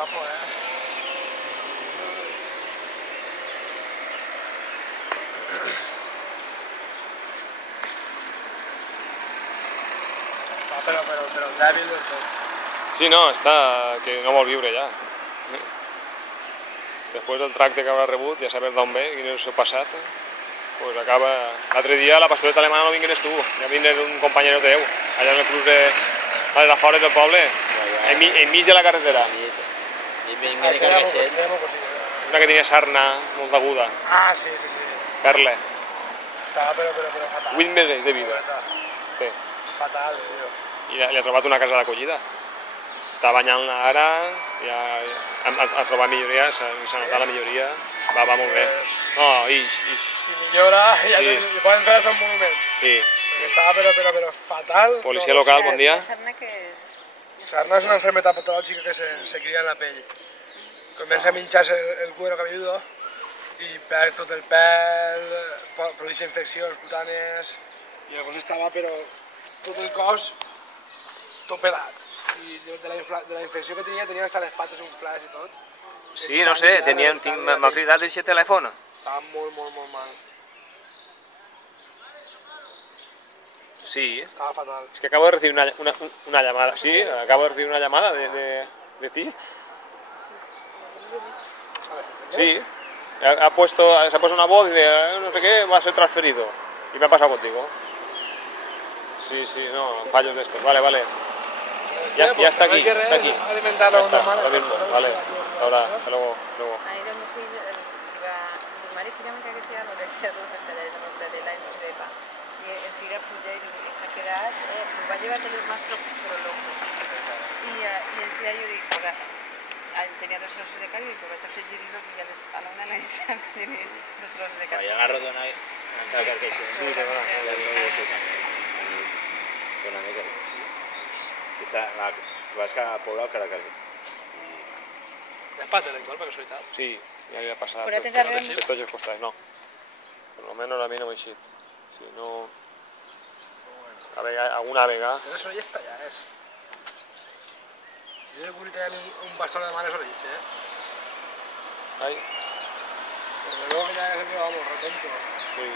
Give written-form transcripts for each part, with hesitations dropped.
papo, Però dèbil del tot. Sí, no, està... que no vol viure ja. Després del tracte que haurà rebut, ja sabem d'on ve, quin és el seu passat, pues acaba... L'altre dia a la pastoreta alemana no vingués tu, ja vindré un companyero teu, allà en el club de les afores del poble, enmig de la carretera. Una que tenia sarna molt aguda. Ah, sí. Perle. Estava però fatal. 8 mesos de vida. Sí. Fatal, tio. I li ha trobat una casa d'acollida. Està banyant-la ara, ja ha trobat milloria, s'ha notat la milloria, va molt bé. No, ix. Si millora, ja li poden fer un monument. Sí. Estava però fatal. Policia local, bon dia. ¿La sarna qué es? Sarna es una enfermedad patológica que se cría en la pell. Comienza a hincharse el cuero cabelludo y perd tot el pèl, produeix infeccions cutànies i llavors estava però tot el cos tot pelat. I de la infecció que tenia hasta les pates unflades i tot. Sí, no sé, m'ha cridat aquest telèfon. Estava molt mal. Sí. Estaba fatal. Es que acabo de recibir una llamada. Sí, acabo de recibir una llamada de ti. Sí. Se ha puesto una voz y dice, no sé qué, va a ser transferido. Y me ha pasado contigo. Sí, no, fallos de estos. Vale. Ya está aquí. Está aquí. Alimentarlo de ahora mismo. Vale. Ahora, hasta luego. Ahir el meu fill diu, mare, quina mica que sigui el que de l'any de sepa. I enseguida puja i s'ha quedat, nos va llevar de los más pero loco. Y enseguida yo digo, o sea, tenía 2 trozos de carne y digo, vaig a afegir-lo i a la una de la nit tenir 2 trozos de carne. Vaya, agarro d'una i encara carqueixa. Sí, té bona. Ja no ho sé també. Una mica. Que vas a Pobla al Caracas. ¿Es parte electoral para casualidad? Sí, ya le ha pasado. Però tens arrel... Esto es costas, no. Por lo menos a mí no me eixit. Si no... alguna vega... Però això ja està, ja és. Jo he pogut tenir un bastó de males orells, Ai. Pero luego ya se queda, vamos, retonto. Sí.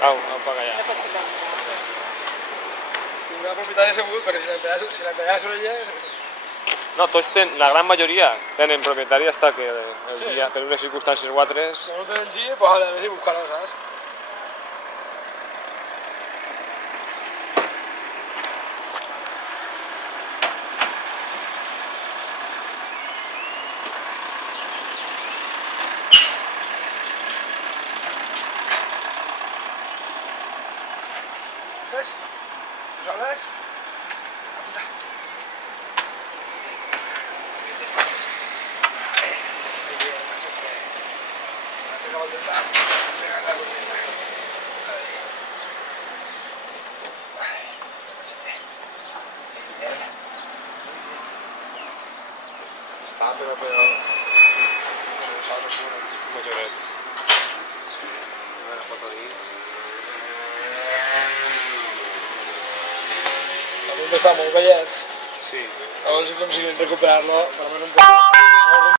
Au, para allà. No pot ser tan gran. Tindrà propietari segur, perquè si la pegada les orelles... No, tots la gran majoria tenen propietari hasta que el dia, per unes circumstàncies o altres... Si no tenen G, pues a veure si buscar-ho, saps? ¿Ves? ¿Tú sabes? Està, però... Això se cura. Majoret. No es pot dir. També està molt vellet. Sí. A veure si aconseguim recuperar-lo, per almenys un poc.